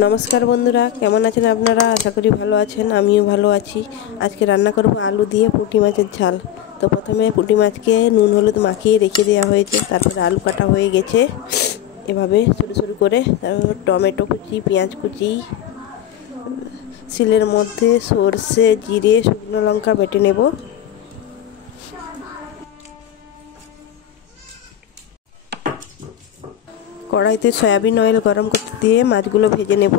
नमस्कार बंधुरा केमन आছেন আপনারা आशा करी ভালো আছেন আমিও ভালো আছি। আজকে রান্না করব আলু দিয়ে পুঁটি মাছের ঝাল। তো প্রথমে পুঁটি মাছকে নুন হলুদ মাখিয়ে রেখে দেওয়া হয়েছে, তারপরে আলু কাটা হয়ে গেছে এভাবে সরু সরু করে। তারপর টমেটো কুচি, পেঁয়াজ কুচি, শিলের মধ্যে সরষে জিরে শুকনো লঙ্কা বেটে নেব। কড়াইতে সয়াবিন অয়েল গরম করতে দিয়ে মাছগুলো ভেজে নেব।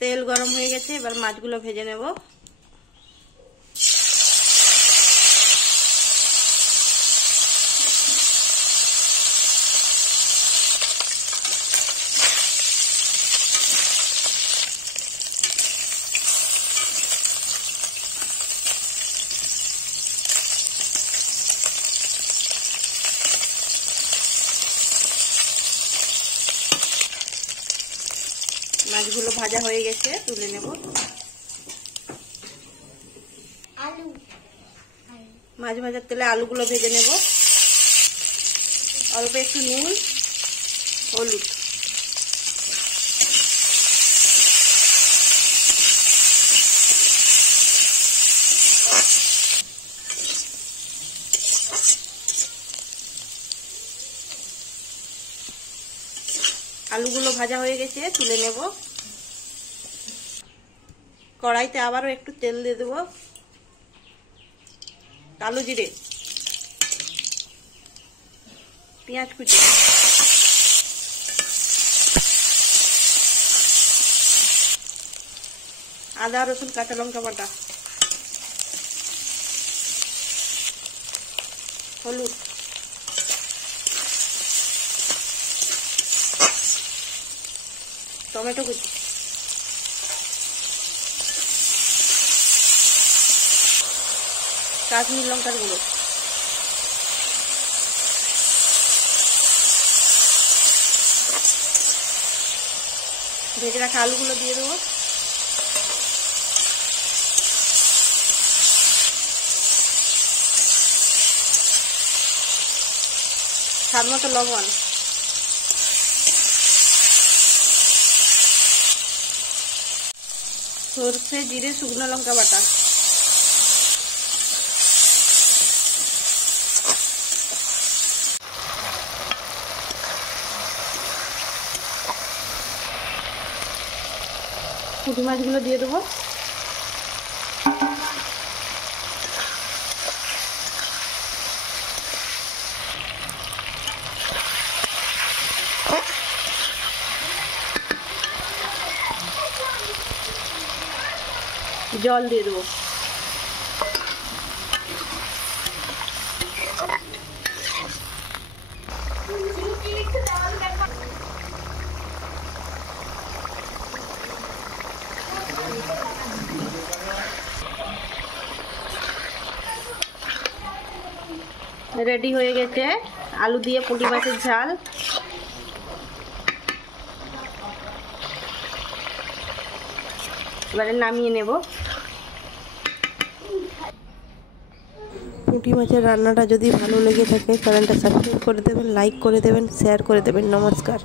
তেল গরম হয়ে গেছে, এবার মাছগুলো ভেজে নেব। মাছগুলো ভাজা হয়ে গেছে, তুলে নেব। মাছ ভাজার তেলে আলুগুলো ভেজে নেব। অল্প একটু নুন, হলুদ, আলুগুলো ভাজা হয়ে গেছে, তুলে নেব। কড়াইতে আবারও একটু তেল দিয়ে দেব। কালো জিরে, পেঁয়াজ কুচি, আদা রসুন কাঁচা লঙ্কা বাটা, হলুদ, টমেটো কুচি, কাশ্মীর লঙ্কার গুঁড়ো, ভেজে রাখা আলুগুলো দিয়ে দেবো। স্বাদ মতো লবণ, সরষে জিরে শুকনো লঙ্কা বাটা, পুঁটি মাছগুলো দিয়ে দেবো। জল দিয়ে দেবো। রেডি হয়ে গেছে আলু দিয়ে পুঁটি মাছের ঝাল। এবারে নামিয়ে নেব। পুঁটি মাছের রান্নাটা যদি ভালো লেগে থাকে চ্যানেলটা সাবস্ক্রাইব করে দেবেন, লাইক করে দেবেন, শেয়ার করে দেবেন। নমস্কার।